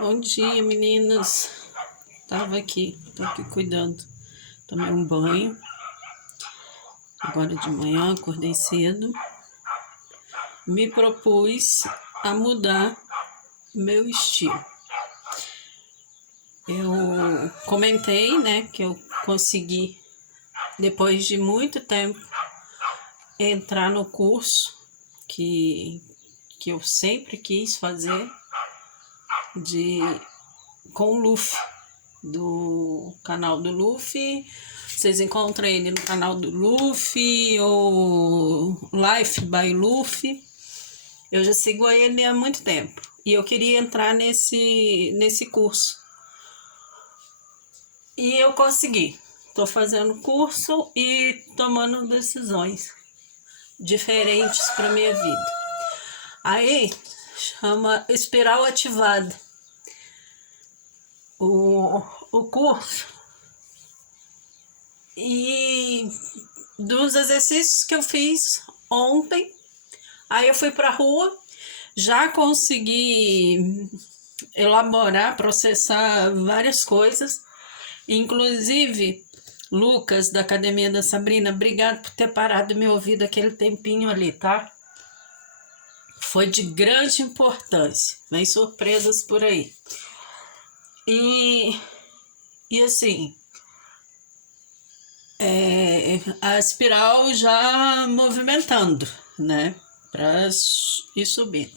Bom dia, meninas. Tô aqui cuidando. Tomei um banho. Agora de manhã, acordei cedo. Me propus a mudar meu estilo. Eu comentei, né, que eu consegui, depois de muito tempo, entrar no curso que eu sempre quis fazer com o Luffy, do canal do Luffy. Vocês encontram ele no canal do Luffy ou Life by Luffy. Eu já sigo ele há muito tempo e eu queria entrar nesse curso. E eu consegui. Estou fazendo curso e tomando decisões diferentes para minha vida. Aí chama Espiral Ativada. O curso. E dos exercícios que eu fiz ontem, aí eu fui para a rua, já consegui elaborar, processar várias coisas, inclusive Lucas, da Academia da Sabrina, obrigado por ter parado e me ouvido aquele tempinho ali, tá? Foi de grande importância, vem surpresas por aí. E assim, a espiral já movimentando, né? Para ir subindo.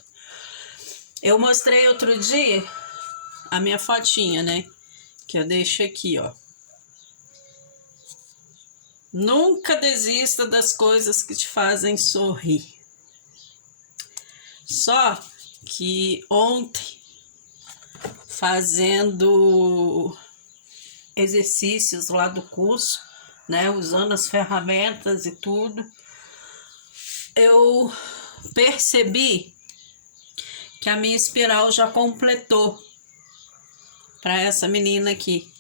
Eu mostrei outro dia a minha fotinha, né? Que eu deixo aqui, ó. Nunca desista das coisas que te fazem sorrir. Só que ontem, fazendo exercícios lá do curso, né? Usando as ferramentas e tudo, eu percebi que a minha espiral já completou para essa menina aqui.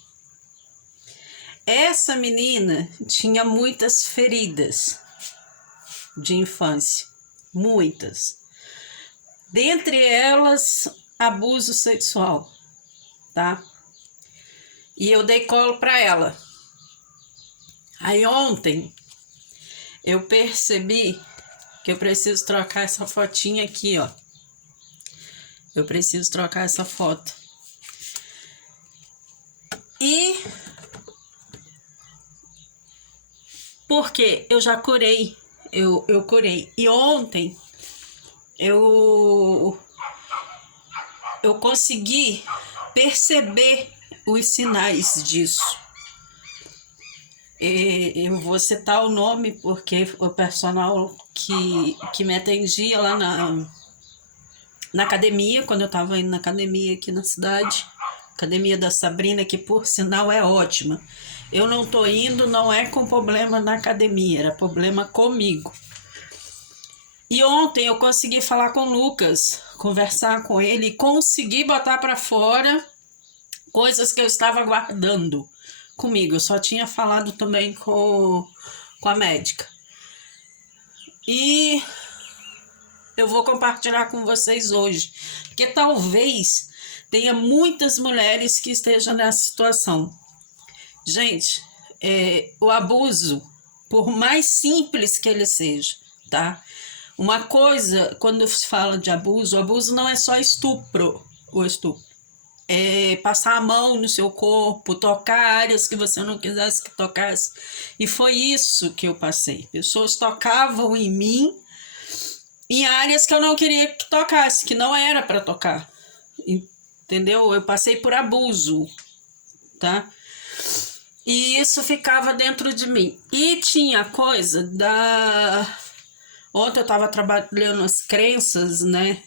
Essa menina tinha muitas feridas de infância, muitas. Dentre elas, abuso sexual, tá? E eu dei colo para ela. Aí ontem eu percebi que eu preciso trocar essa fotinha aqui, ó. Eu preciso trocar essa foto. E porque eu já curei, eu curei. E ontem eu consegui perceber os sinais disso. Eu vou citar o nome porque o personal que me atendia lá na academia, quando eu estava indo na academia aqui na cidade, Academia da Sabrina, que por sinal é ótima. Eu não tô indo, não é com problema na academia, era problema comigo. E ontem eu consegui falar com o Lucas, conversar com ele e consegui botar para fora coisas que eu estava guardando comigo. Eu só tinha falado também com a médica. E eu vou compartilhar com vocês hoje, porque talvez tenha muitas mulheres que estejam nessa situação. Gente, o abuso, por mais simples que ele seja, tá? Uma coisa, quando se fala de abuso, o abuso não é só estupro, o estupro. É passar a mão no seu corpo, tocar áreas que você não quisesse que tocasse. E foi isso que eu passei. Pessoas tocavam em mim em áreas que eu não queria que tocasse, que não era para tocar. Entendeu? Eu passei por abuso, tá? E isso ficava dentro de mim. E tinha coisa da... Ontem eu estava trabalhando as crenças, né?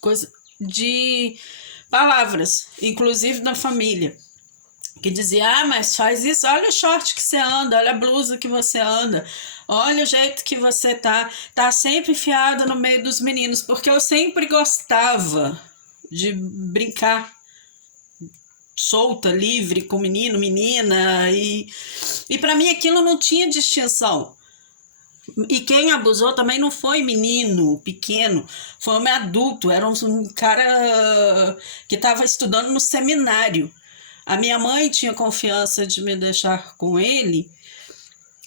Coisa de palavras, inclusive da família, que dizia: ah, mas faz isso, olha o short que você anda, olha a blusa que você anda, olha o jeito que você tá sempre enfiada no meio dos meninos, porque eu sempre gostava de brincar solta, livre, com menino, menina, e para mim aquilo não tinha distinção. E quem abusou também não foi menino pequeno, foi homem adulto, era um cara que estava estudando no seminário. A minha mãe tinha confiança de me deixar com ele,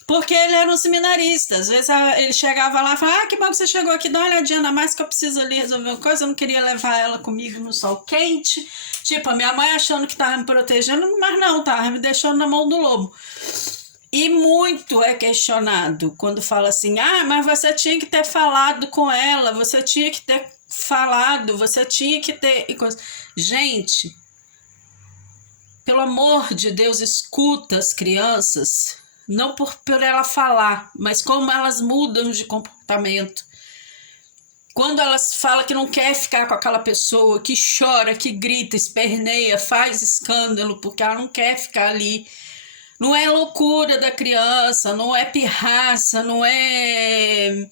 porque ele era um seminarista. Às vezes ele chegava lá e falava: que bom que você chegou aqui, dá uma olhadinha na mais que eu preciso ali resolver uma coisa. Eu não queria levar ela comigo no sol quente. Tipo, a minha mãe achando que estava me protegendo, mas não, estava me deixando na mão do lobo. E muito é questionado quando fala assim: mas você tinha que ter falado com ela, você tinha que ter falado, você tinha que ter... Gente, pelo amor de Deus, escuta as crianças, não por ela falar, mas como elas mudam de comportamento. Quando elas falam que não quer ficar com aquela pessoa, que chora, que grita, esperneia, faz escândalo, porque ela não quer ficar ali. Não é loucura da criança, não é pirraça, não é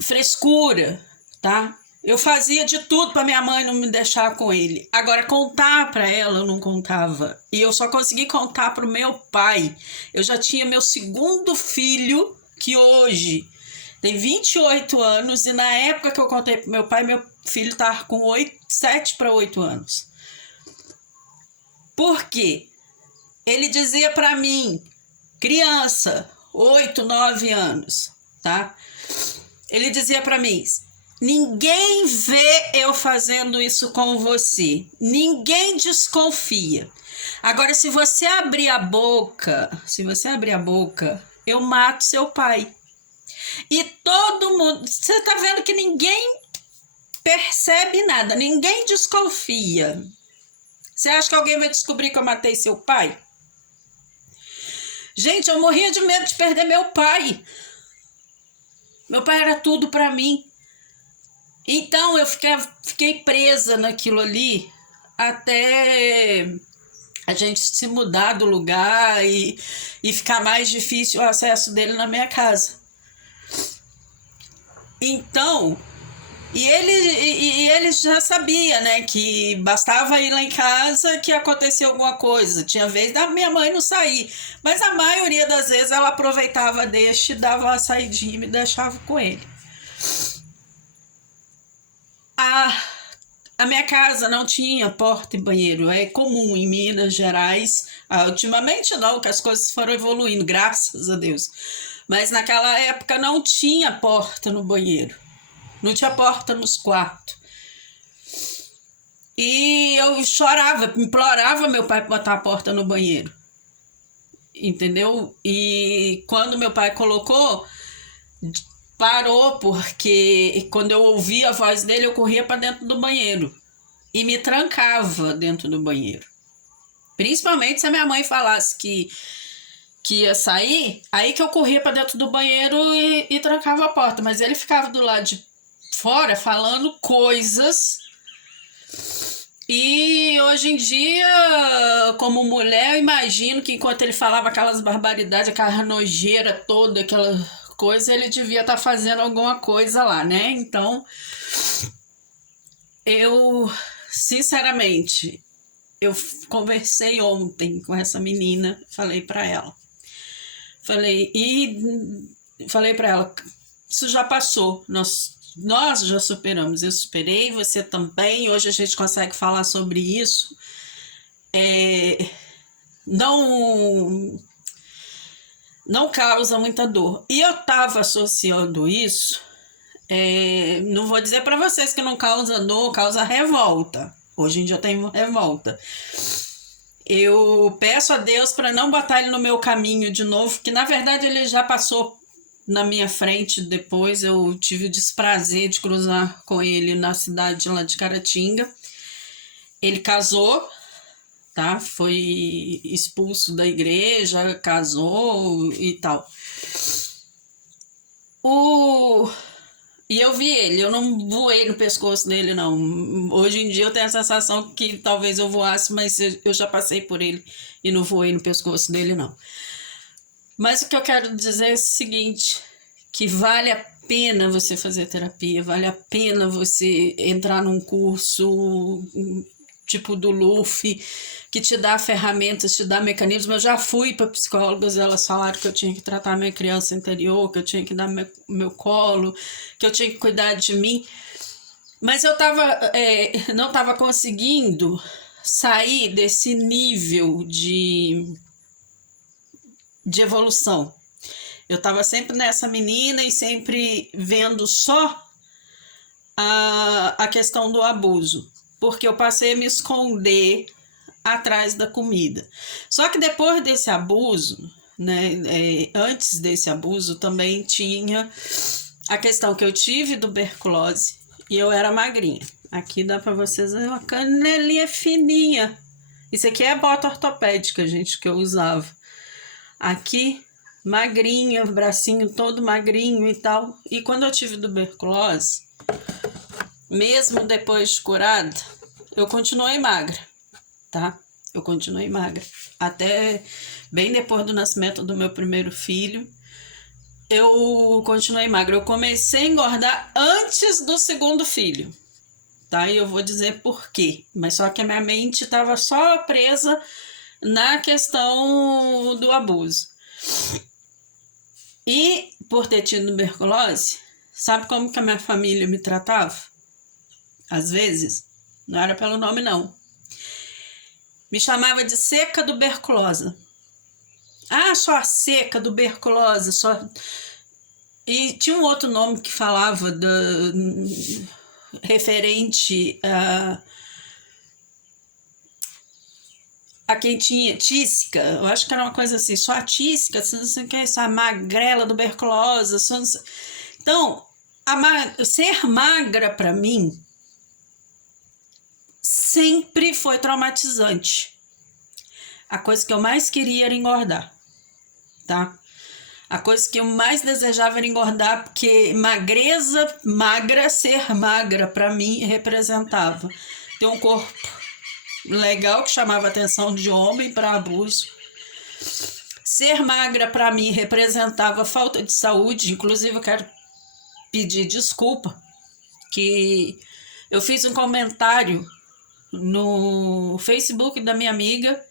frescura, tá? Eu fazia de tudo para minha mãe não me deixar com ele. Agora, contar para ela eu não contava. E eu só consegui contar para o meu pai. Eu já tinha meu segundo filho, que hoje tem 28 anos. E na época que eu contei para meu pai, meu filho estava com 7 para 8 anos. Por quê? Ele dizia para mim, criança, 8, 9 anos, tá? Ele dizia para mim: ninguém vê eu fazendo isso com você, ninguém desconfia. Agora, se você abrir a boca, eu mato seu pai. E todo mundo, você tá vendo que ninguém percebe nada, ninguém desconfia. Você acha que alguém vai descobrir que eu matei seu pai? Gente, eu morria de medo de perder meu pai. Meu pai era tudo para mim. Então eu fiquei presa naquilo ali até a gente se mudar do lugar e ficar mais difícil o acesso dele na minha casa. Então, ele já sabia, né, que bastava ir lá em casa que acontecia alguma coisa. Tinha vez da minha mãe não sair, mas a maioria das vezes ela aproveitava deixa e dava uma saidinha e me deixava com ele. A minha casa não tinha porta e banheiro, é comum em Minas Gerais. Ultimamente não, que as coisas foram evoluindo, graças a Deus. Mas naquela época não tinha porta no banheiro. Não tinha porta nos quartos. E eu chorava, implorava meu pai para botar a porta no banheiro. Entendeu? E quando meu pai colocou, parou, porque quando eu ouvia a voz dele, eu corria para dentro do banheiro. E me trancava dentro do banheiro. Principalmente se a minha mãe falasse que ia sair, aí que eu corria para dentro do banheiro e trancava a porta. Mas ele ficava do lado de fora falando coisas. E hoje em dia, como mulher, eu imagino que enquanto ele falava aquelas barbaridades, aquela nojeira toda, aquela coisa, ele devia estar fazendo alguma coisa lá, né? Então, eu, sinceramente, eu conversei ontem com essa menina, falei para ela. Falei para ela, isso já passou, nós já superamos, eu superei, você também, hoje a gente consegue falar sobre isso. Não causa muita dor. E eu estava associando isso, não vou dizer para vocês que não causa dor, causa revolta. Hoje em dia eu tenho revolta. Eu peço a Deus para não botar ele no meu caminho de novo, que na verdade ele já passou na minha frente. Depois eu tive o desprazer de cruzar com ele na cidade lá de Caratinga. Ele casou, tá? Foi expulso da igreja, casou e tal. E eu vi ele, eu não voei no pescoço dele, não. Hoje em dia eu tenho a sensação que talvez eu voasse, mas eu já passei por ele e não voei no pescoço dele, não. Mas o que eu quero dizer é o seguinte, que vale a pena você fazer terapia, vale a pena você entrar num curso, tipo do Luffy, que te dá ferramentas, te dá mecanismos. Eu já fui para psicólogas, elas falaram que eu tinha que tratar minha criança interior, que eu tinha que dar meu colo, que eu tinha que cuidar de mim. Mas eu não estava conseguindo sair desse nível de evolução. Eu estava sempre nessa menina e sempre vendo só a questão do abuso, porque eu passei a me esconder atrás da comida. Só que depois desse abuso, né, antes desse abuso, também tinha a questão que eu tive tuberculose e eu era magrinha. Aqui dá para vocês ver uma canelinha fininha. Isso aqui é a bota ortopédica, gente, que eu usava. Aqui, magrinha, bracinho todo magrinho e tal. E quando eu tive tuberculose, mesmo depois de curada, eu continuei magra, tá? Eu continuei magra. Até bem depois do nascimento do meu primeiro filho, eu continuei magra. Eu comecei a engordar antes do segundo filho, tá? E eu vou dizer por quê. Mas só que a minha mente estava só presa na questão do abuso. E por ter tido tuberculose, sabe como que a minha família me tratava? Às vezes, não era pelo nome, não. Me chamava de seca tuberculosa. Ah, só seca tuberculosa, só... E tinha um outro nome que falava referente a quem tinha tísica. Eu acho que era uma coisa assim, só a tísica, não sei o que é isso, a magrela tuberculosa. Então, ser magra para mim sempre foi traumatizante. A coisa que eu mais queria era engordar, tá? A coisa que eu mais desejava era engordar, porque ser magra para mim representava ter um corpo legal que chamava atenção de homem para abuso. Ser magra para mim representava falta de saúde. Inclusive eu quero pedir desculpa que eu fiz um comentário no Facebook da minha amiga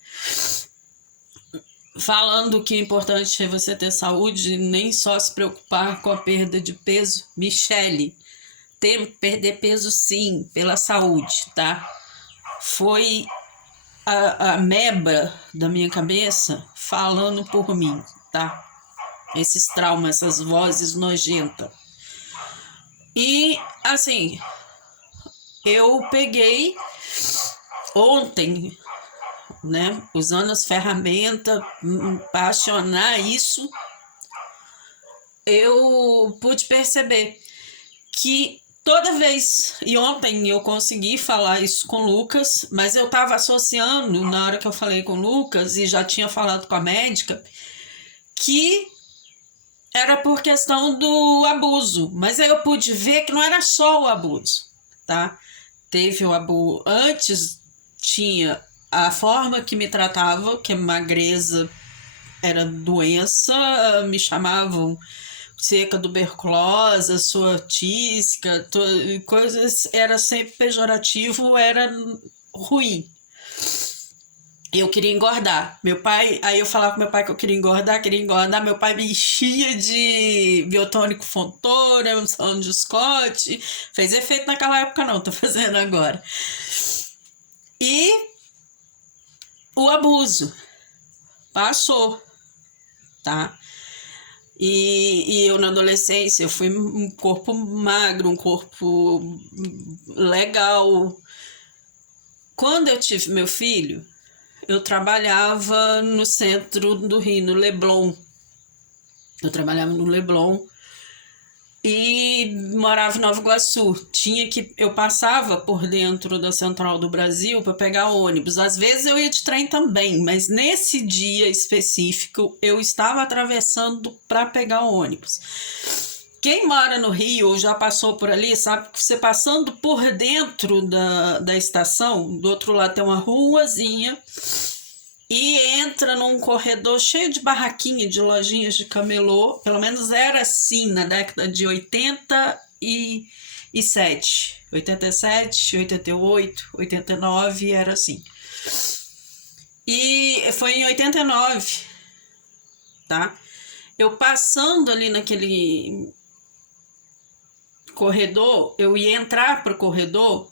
falando que é importante é você ter saúde, nem só se preocupar com a perda de peso. Michele, perder peso sim, pela saúde, tá? Foi a meba da minha cabeça falando por mim, tá? Esses traumas, essas vozes nojentas. E, assim, eu peguei ontem, né, usando as ferramentas para acionar isso, eu pude perceber que toda vez, e ontem eu consegui falar isso com o Lucas, mas eu estava associando, na hora que eu falei com o Lucas, e já tinha falado com a médica, que era por questão do abuso, mas aí eu pude ver que não era só o abuso, tá? Teve o abuso, antes tinha a forma que me tratava, que a magreza era doença, me chamavam seca tuberculosa, sua tísica, coisas, era sempre pejorativo, era ruim. Eu queria engordar. Meu pai, aí eu falava com meu pai que eu queria engordar. Meu pai me enchia de biotônico Fontoura, unção de Scott. Fez efeito naquela época não, tô fazendo agora. E o abuso passou, tá? E eu na adolescência, eu fui um corpo magro, um corpo legal. Quando eu tive meu filho, eu trabalhava no centro do Rio, no Leblon. Eu trabalhava no Leblon e morava em Nova Iguaçu. Eu passava por dentro da Central do Brasil para pegar ônibus. Às vezes eu ia de trem também, mas nesse dia específico eu estava atravessando para pegar o ônibus. Quem mora no Rio ou já passou por ali, sabe que você passando por dentro da estação, do outro lado tem uma ruazinha e entra num corredor cheio de barraquinha, de lojinhas de camelô. Pelo menos era assim na década de 80 e 87, 88, 89, era assim. E foi em 89, tá? Eu passando ali naquele corredor, eu ia entrar pro corredor,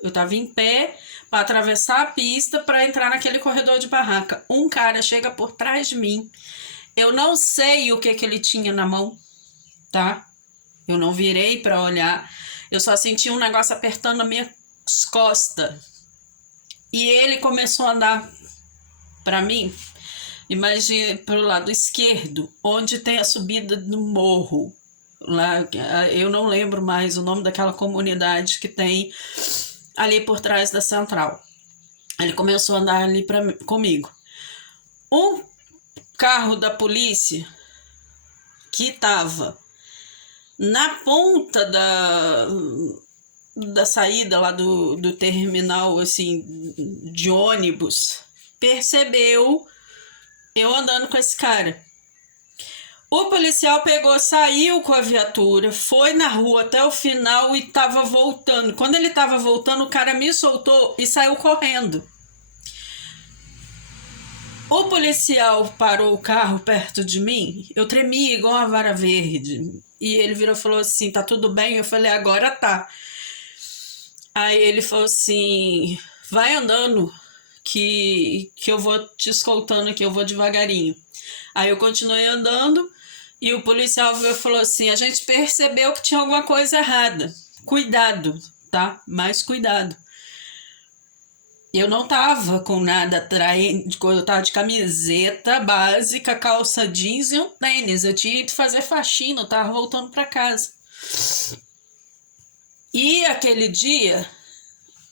eu tava em pé para atravessar a pista para entrar naquele corredor de barraca. Um cara chega por trás de mim. Eu não sei o que ele tinha na mão, tá? Eu não virei para olhar. Eu só senti um negócio apertando as minhas costas. E ele começou a andar para mim, imagine, para o lado esquerdo, onde tem a subida do morro. Lá, eu não lembro mais o nome daquela comunidade que tem ali por trás da central. Ele começou a andar ali comigo. Um carro da polícia que estava na ponta da saída lá do terminal, assim, de ônibus, percebeu eu andando com esse cara. O policial pegou, saiu com a viatura, foi na rua até o final e estava voltando. Quando ele estava voltando, o cara me soltou e saiu correndo. O policial parou o carro perto de mim, eu tremia igual uma vara verde. E ele virou e falou assim, tá tudo bem? Eu falei, agora tá. Aí ele falou assim, vai andando que eu vou te escoltando aqui, eu vou devagarinho. Aí eu continuei andando e o policial falou assim, a gente percebeu que tinha alguma coisa errada. Cuidado, tá? Mais cuidado. Eu não tava com nada atraente, eu tava de camiseta básica, calça jeans e um tênis. Eu tinha ido fazer faxina, eu tava voltando para casa. E aquele dia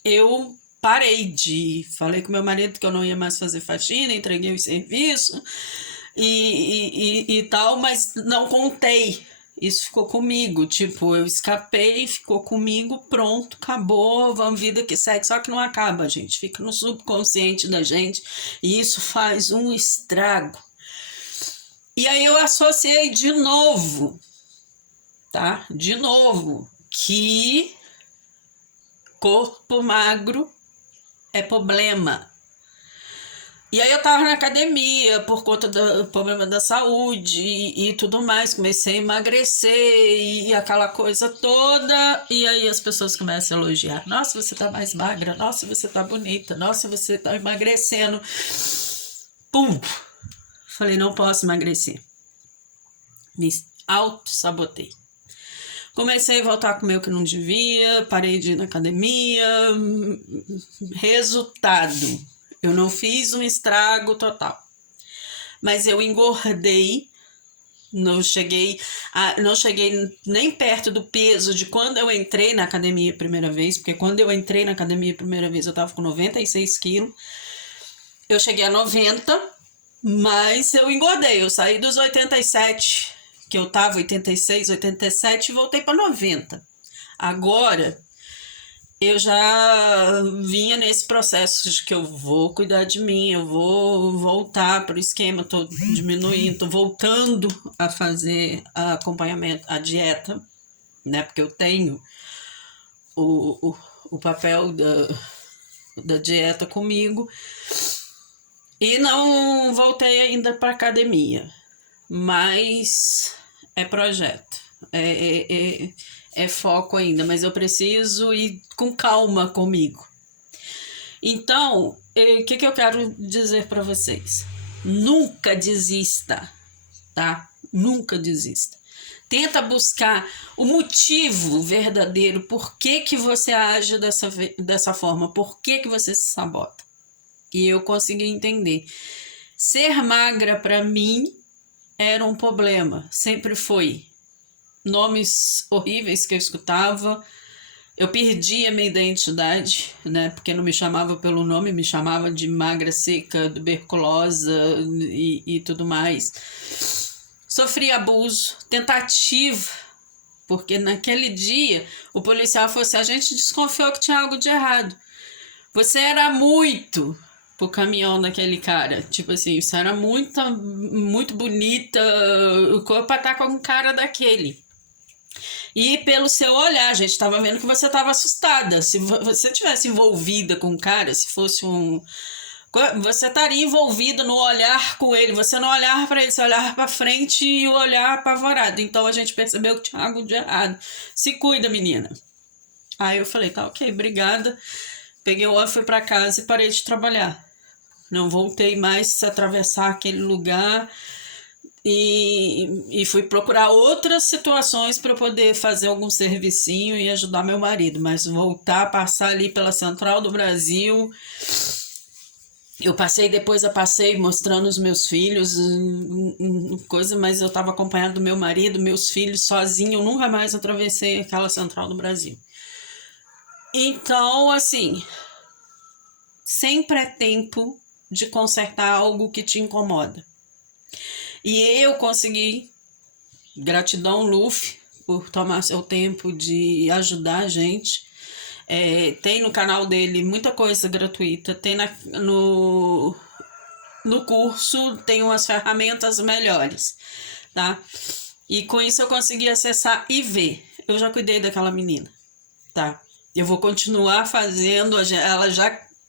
eu parei falei com meu marido que eu não ia mais fazer faxina, entreguei o serviço e tal, mas não contei. Isso ficou comigo, tipo, eu escapei, ficou comigo, pronto, acabou, vamos, vida que segue, só que não acaba, gente, fica no subconsciente da gente e isso faz um estrago. E aí eu associei de novo, tá? De novo, que corpo magro é problema. E aí eu tava na academia por conta do problema da saúde e tudo mais, comecei a emagrecer e aquela coisa toda, e aí as pessoas começam a elogiar, nossa, você tá mais magra, nossa, você tá bonita, nossa, você tá emagrecendo. Pum! Falei, não posso emagrecer. Me auto-sabotei. Comecei a voltar a comer o que não devia, parei de ir na academia. Resultado, eu não fiz um estrago total, mas eu engordei, não cheguei nem perto do peso de quando eu entrei na academia a primeira vez, porque quando eu entrei na academia a primeira vez eu tava com 96 quilos, eu cheguei a 90, mas eu engordei, eu saí dos 87, que eu tava 86, 87 e voltei para 90. Agora eu já vinha nesse processo de que eu vou cuidar de mim, eu vou voltar para o esquema, tô diminuindo, tô voltando a fazer acompanhamento, a dieta, né? Porque eu tenho o papel da dieta comigo e não voltei ainda para academia, mas é projeto, é foco ainda, mas eu preciso ir com calma comigo. Então, o que eu quero dizer para vocês? Nunca desista, tá? Nunca desista. Tenta buscar o motivo verdadeiro, por que você age dessa forma, por que você se sabota. E eu consegui entender. Ser magra para mim era um problema, sempre foi. Nomes horríveis que eu escutava, eu perdi a minha identidade, né? Porque não me chamava pelo nome, me chamava de magra, seca, tuberculosa e tudo mais. Sofri abuso, tentativa, porque naquele dia o policial falou assim, a gente desconfiou que tinha algo de errado. Você era muito pro caminhão daquele cara, tipo assim, você era muito bonita, o corpo pra estar com um cara daquele. E pelo seu olhar, a gente estava vendo que você estava assustada. Se você tivesse envolvida com o cara, se fosse um... Você estaria envolvido no olhar com ele. Você não olhar para ele, você olhar para frente e o olhar apavorado. Então a gente percebeu que tinha algo de errado. Se cuida, menina. Aí eu falei, tá ok, obrigada. Peguei o ônibus, fui para casa e parei de trabalhar. Não voltei mais a atravessar aquele lugar e fui procurar outras situações para poder fazer algum servicinho e ajudar meu marido. Mas voltar a passar ali pela Central do Brasil... Eu passei, depois eu passei mostrando os meus filhos, coisa, mas eu estava acompanhando do meu marido, meus filhos, sozinho, eu nunca mais atravessei aquela Central do Brasil. Então, assim, sempre é tempo de consertar algo que te incomoda. E eu consegui, gratidão, Luffy, por tomar seu tempo de ajudar a gente. Tem no canal dele muita coisa gratuita, tem no curso, tem umas ferramentas melhores, tá? E com isso eu consegui acessar e ver. Eu já cuidei daquela menina, tá? Eu vou continuar fazendo,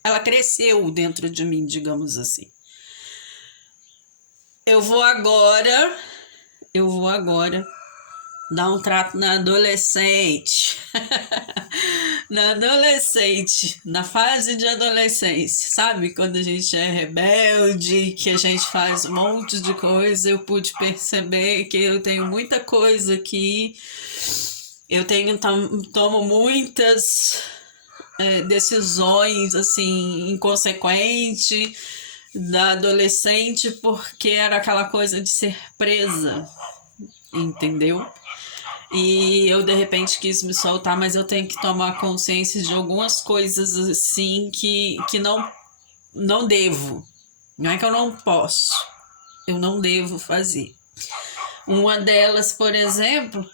ela cresceu dentro de mim, digamos assim. Eu vou agora dar um trato na adolescente. Na fase de adolescência, sabe? Quando a gente é rebelde, que a gente faz um monte de coisa, eu pude perceber que eu tenho muita coisa aqui, eu tomo muitas decisões, assim, inconsequentes da adolescente, porque era aquela coisa de ser presa, entendeu? E eu de repente quis me soltar, mas eu tenho que tomar consciência de algumas coisas assim que não devo. Não é que eu não posso, eu não devo fazer. Uma delas, por exemplo,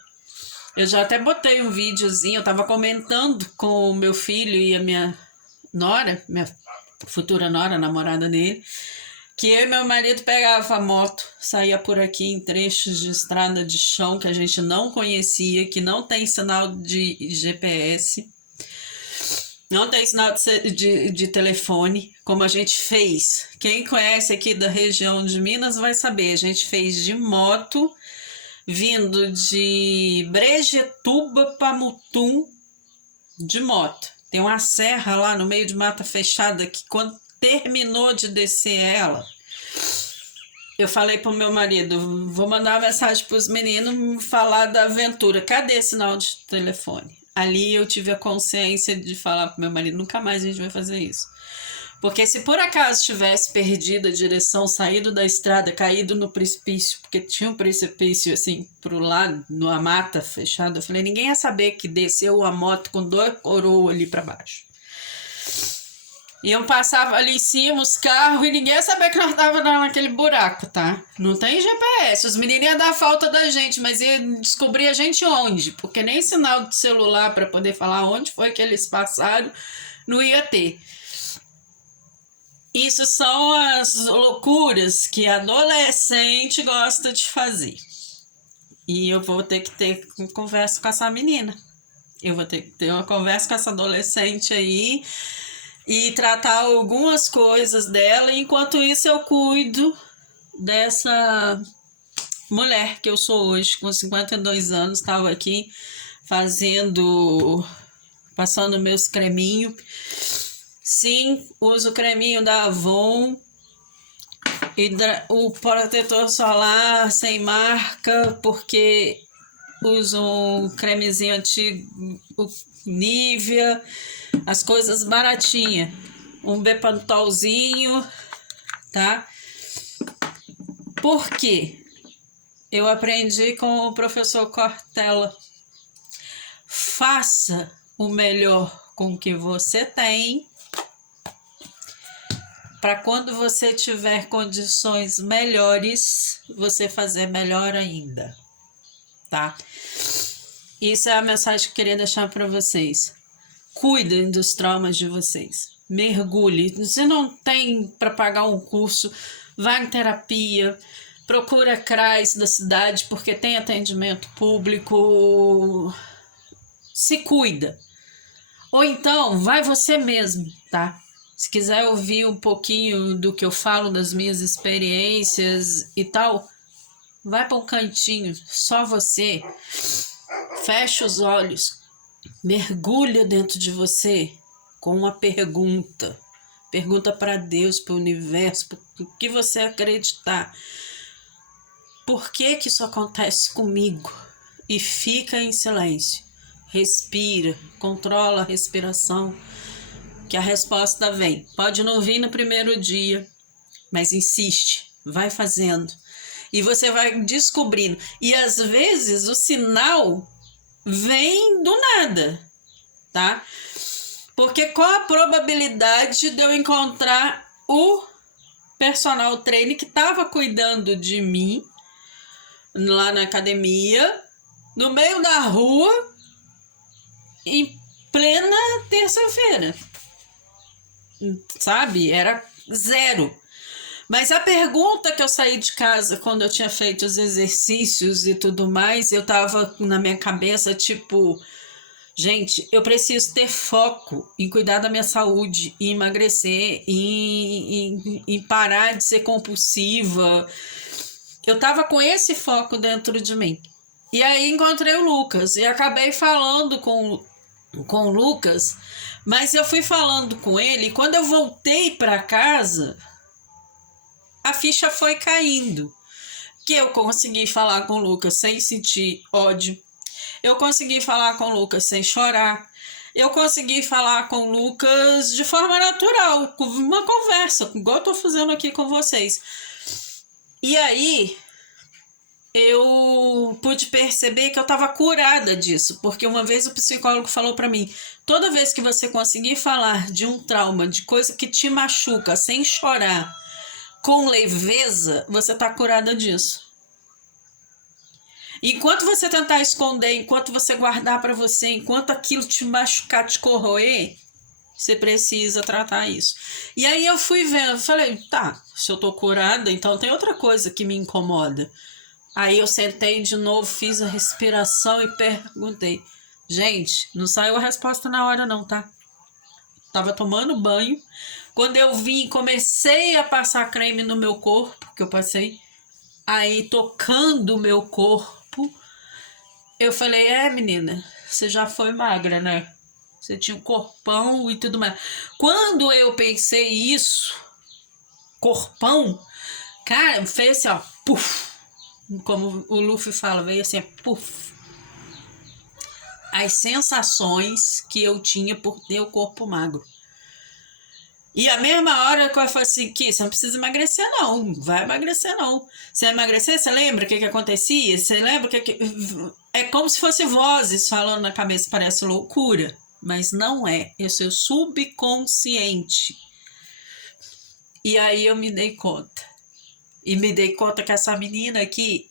eu já até botei um videozinho, eu tava comentando com o meu filho e a minha nora, minha futura nora, namorada dele, que eu e meu marido pegava a moto, saía por aqui em trechos de estrada de chão que a gente não conhecia, que não tem sinal de GPS, não tem sinal de telefone, como a gente fez. Quem conhece aqui da região de Minas vai saber, a gente fez de moto, vindo de Brejetuba para Mutum, de moto. Tem uma serra lá no meio de mata fechada que quando terminou de descer ela, eu falei pro meu marido, vou mandar uma mensagem pros meninos falar da aventura. Cadê sinal de telefone? Ali eu tive a consciência de falar pro meu marido, nunca mais a gente vai fazer isso. Porque se por acaso tivesse perdido a direção, saído da estrada, caído no precipício, porque tinha um precipício assim pro lado, numa mata fechada, eu falei, ninguém ia saber que desceu a moto com 2 coroas ali para baixo. Iam passar ali em cima os carros e ninguém ia saber que nós estávamos naquele buraco, tá? Não tem GPS. Os meninos iam dar falta da gente, mas iam descobrir a gente onde, porque nem sinal de celular para poder falar onde foi que eles passaram não ia ter. Isso são as loucuras que adolescente gosta de fazer. E eu vou ter que ter uma conversa com essa menina. Eu vou ter que ter uma conversa com essa adolescente aí e tratar algumas coisas dela. Enquanto isso, eu cuido dessa mulher que eu sou hoje, com 52 anos. Estava aqui passando meus creminhos. Sim, uso o creminho da Avon, o protetor solar sem marca, porque uso um cremezinho antigo, o Nivea, as coisas baratinhas. Um Bepantolzinho, tá? Por quê? Eu aprendi com o professor Cortella. Faça o melhor com o que você tem, para quando você tiver condições melhores, você fazer melhor ainda, tá? Isso é a mensagem que eu queria deixar para vocês. Cuidem dos traumas de vocês. Mergulhe. Se não tem para pagar um curso, vá em terapia, procura CRAS da cidade, porque tem atendimento público, se cuida. Ou então, vai você mesmo, tá? Se quiser ouvir um pouquinho do que eu falo, das minhas experiências e tal, vai para um cantinho, só você, fecha os olhos, mergulha dentro de você com uma pergunta. Pergunta para Deus, para o universo, para o que você acreditar. Por que que isso acontece comigo? E fica em silêncio. Respira, controla a respiração, que a resposta vem. Pode não vir no primeiro dia, mas insiste, vai fazendo. E você vai descobrindo. E às vezes o sinal vem do nada, tá? Porque qual a probabilidade de eu encontrar o personal trainer que estava cuidando de mim lá na academia, no meio da rua, em plena terça-feira? Sabe? Era zero. Mas a pergunta que eu saí de casa quando eu tinha feito os exercícios e tudo mais, eu tava na minha cabeça, tipo, gente, eu preciso ter foco em cuidar da minha saúde, em emagrecer, em parar de ser compulsiva. Eu tava com esse foco dentro de mim. E aí encontrei o Lucas e acabei falando com o Lucas, mas eu fui falando com ele e quando eu voltei para casa, a ficha foi caindo. Que eu consegui falar com o Lucas sem sentir ódio. Eu consegui falar com o Lucas sem chorar. Eu consegui falar com o Lucas de forma natural, com uma conversa, igual eu tô fazendo aqui com vocês. E aí eu pude perceber que eu estava curada disso, porque uma vez o psicólogo falou para mim, toda vez que você conseguir falar de um trauma, de coisa que te machuca, sem chorar, com leveza, você está curada disso. Enquanto você tentar esconder, enquanto você guardar para você, enquanto aquilo te machucar, te corroer, você precisa tratar isso. E aí eu fui vendo, falei, tá, se eu tô curada, então tem outra coisa que me incomoda. Aí eu sentei de novo, fiz a respiração e perguntei. Gente, não saiu a resposta na hora não, tá? Tava tomando banho. Quando eu vim, comecei a passar creme no meu corpo, que eu passei. Aí, tocando o meu corpo, eu falei, menina, você já foi magra, né? Você tinha um corpão e tudo mais. Quando eu pensei isso, corpão, cara, fez assim, ó, puf. Como o Luffy fala, veio assim, puf. As sensações que eu tinha por ter o corpo magro. E a mesma hora que eu falei assim, que você não precisa emagrecer não, vai emagrecer não. Você emagrecer, você lembra o que acontecia? Você lembra o que... É como se fosse vozes falando na cabeça, parece loucura. Mas não é, é o seu subconsciente. E aí eu me dei conta. E me dei conta que essa menina aqui,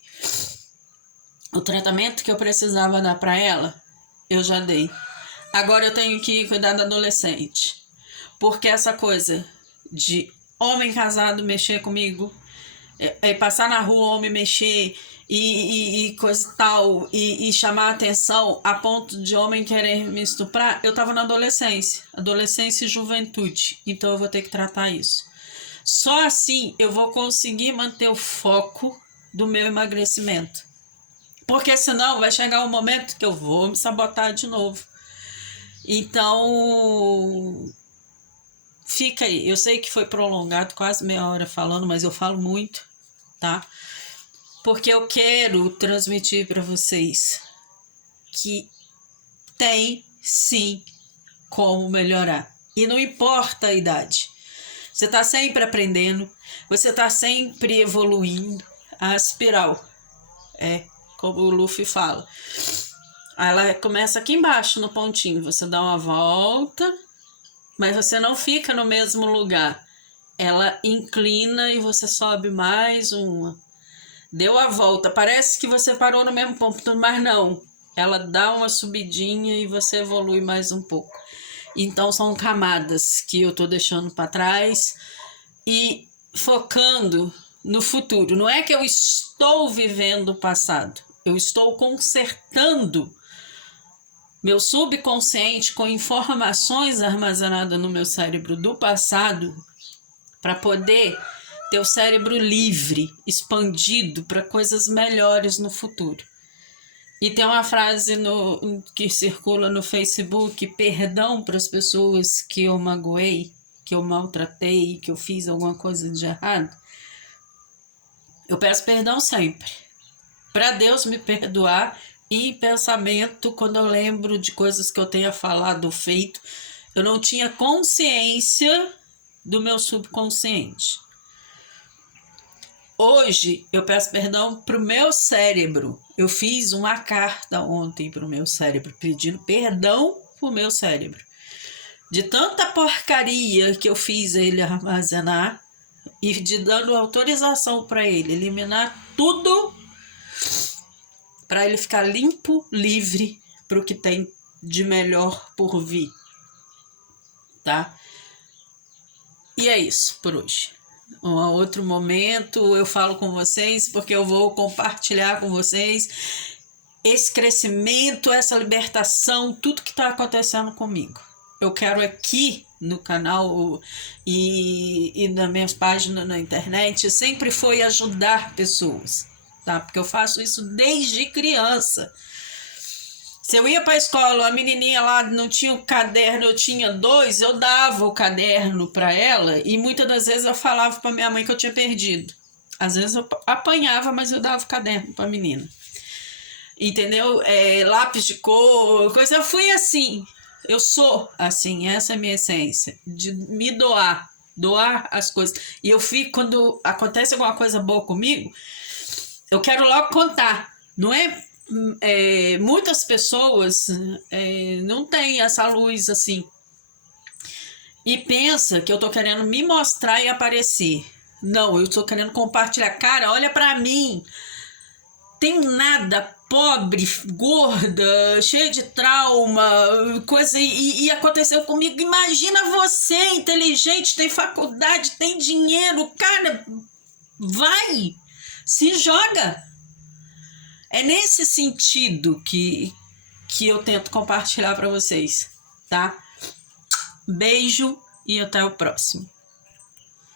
o tratamento que eu precisava dar para ela, eu já dei. Agora eu tenho que cuidar da adolescente. Porque essa coisa de homem casado mexer comigo, passar na rua, homem mexer e coisa e tal, e chamar atenção a ponto de homem querer me estuprar, eu tava na adolescência e juventude. Então eu vou ter que tratar isso. Só assim eu vou conseguir manter o foco do meu emagrecimento. Porque senão vai chegar um momento que eu vou me sabotar de novo. Então, fica aí. Eu sei que foi prolongado, quase meia hora falando, mas eu falo muito, tá? Porque eu quero transmitir para vocês que tem sim como melhorar. E não importa a idade. Você está sempre aprendendo, você está sempre evoluindo. A espiral, como o Luffy fala. Ela começa aqui embaixo no pontinho, você dá uma volta, mas você não fica no mesmo lugar. Ela inclina e você sobe mais uma. Deu a volta, parece que você parou no mesmo ponto, mas não. Ela dá uma subidinha e você evolui mais um pouco. Então são camadas que eu tô deixando para trás e focando no futuro. Não é que eu estou vivendo o passado, eu estou consertando meu subconsciente com informações armazenadas no meu cérebro do passado para poder ter o cérebro livre, expandido para coisas melhores no futuro. E tem uma frase que circula no Facebook: perdão para as pessoas que eu magoei, que eu maltratei, que eu fiz alguma coisa de errado. Eu peço perdão sempre, para Deus me perdoar, e em pensamento, quando eu lembro de coisas que eu tenha falado ou feito, eu não tinha consciência do meu subconsciente. Hoje eu peço perdão para o meu cérebro. Eu fiz uma carta ontem para o meu cérebro, pedindo perdão para o meu cérebro. De tanta porcaria que eu fiz ele armazenar e de dando autorização para ele eliminar tudo, para ele ficar limpo, livre para o que tem de melhor por vir. Tá? E é isso por hoje. Um outro momento eu falo com vocês, porque eu vou compartilhar com vocês esse crescimento, essa libertação, tudo que está acontecendo comigo. Eu quero aqui no canal e nas minhas páginas na internet, sempre foi ajudar pessoas, tá? Porque eu faço isso desde criança. Se eu ia para a escola, a menininha lá não tinha o caderno, eu tinha 2, eu dava o caderno para ela e muitas das vezes eu falava para minha mãe que eu tinha perdido. Às vezes eu apanhava, mas eu dava o caderno para a menina. Entendeu? Lápis de cor, coisa. Eu fui assim, eu sou assim, essa é a minha essência, de me doar as coisas. E eu fico, quando acontece alguma coisa boa comigo, eu quero logo contar, não é? Muitas pessoas não têm essa luz assim e pensa que eu tô querendo me mostrar e aparecer. Não, eu tô querendo compartilhar. Cara, olha pra mim, tenho nada, pobre, gorda, cheia de trauma, coisa, e aconteceu comigo. Imagina você, inteligente, tem faculdade, tem dinheiro, cara, vai, se joga. É nesse sentido que eu tento compartilhar para vocês, tá? Beijo e até o próximo.